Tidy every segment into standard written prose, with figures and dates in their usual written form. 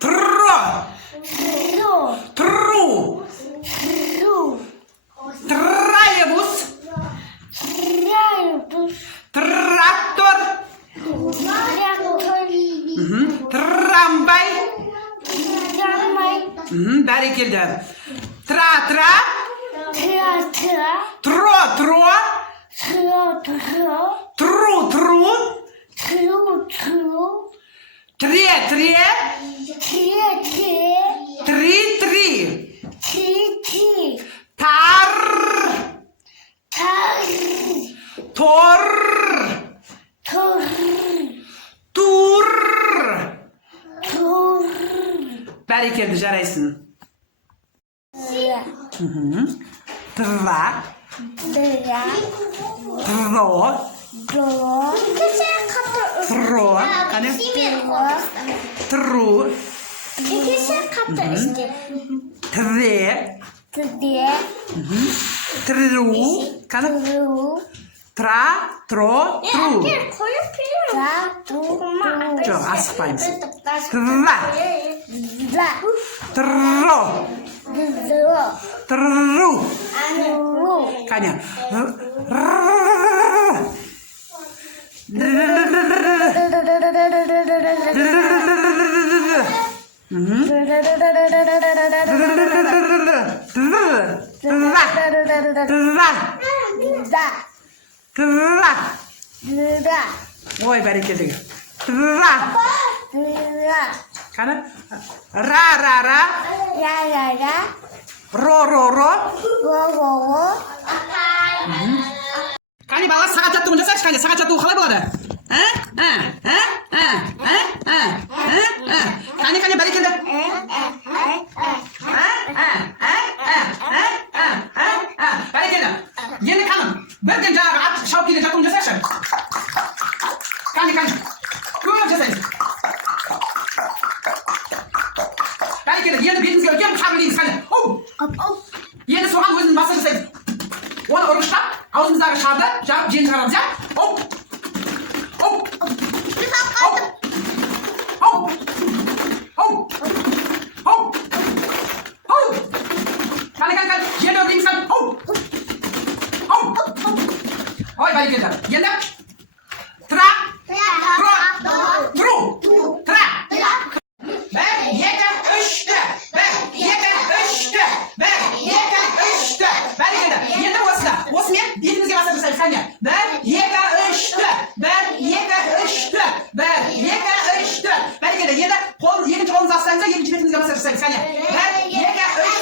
Тро. Тру. Троллейбус. Трактор. Трамвай. Бәрекелді. Тра. Тро. Тру. Тре. Три. Тар. Тор. Тур. Бәрекелді, жарайсың. Тра. Тро. Қане? Тру. Тре. Тру. Қане? Тра. Тру. Жоқ, асықпаймыз. Тра. Тру. Қане? Ой, бәрекелді. Қане? Ра. Ро. Қане бала, сағат жаттығын жасайықшы, қане, сағат жаттығы қалай болады? Қане, бәрекелді. Бәрекелді. Енді қаным, бірден жаңағы ат шауып келген жаттығын жасайықшы. Қане. Көп жасаймыз. Бәрекелді, енді бетімізге үлкен қабыл дейміз, қане. Енді соған өзінің массаж жасаймыз. Оны ұрғыштап, аузымыздағы шарды жағып жен шығарамыз, я? Қане, жен өңдейміз, қане. Ой, бәрекелді. Енді тра. Тру. Тра. 1, 2, 3. 1, 2, 3. 1, 2, 3. Бәрекелді. Енді осымен бетімізге массаж жасаймыз, қане. 1, 2, 3. 1, 2, 3. Бәрекелді. Енді екінші қолымызды астаймыз, екінші бетімізге массаж жасаймыз, қане. 1, 2, 3.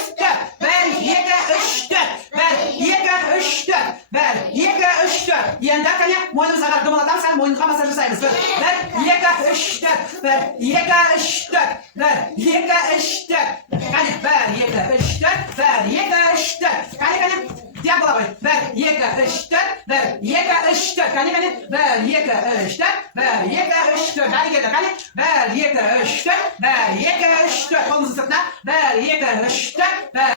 Енді қане мойнымызға қарап домалатамыз, қане мойнымызға массаж жасаймыз. 1, 2, 3. Қане 1, 2, 3. Қане. Диап бола ғой. 1, 2, 3. Қане. 1, 2, 3. Бәрекелді. Қане. 1, 2, 3. Қолымыздың сыртына. 1, 2, 3.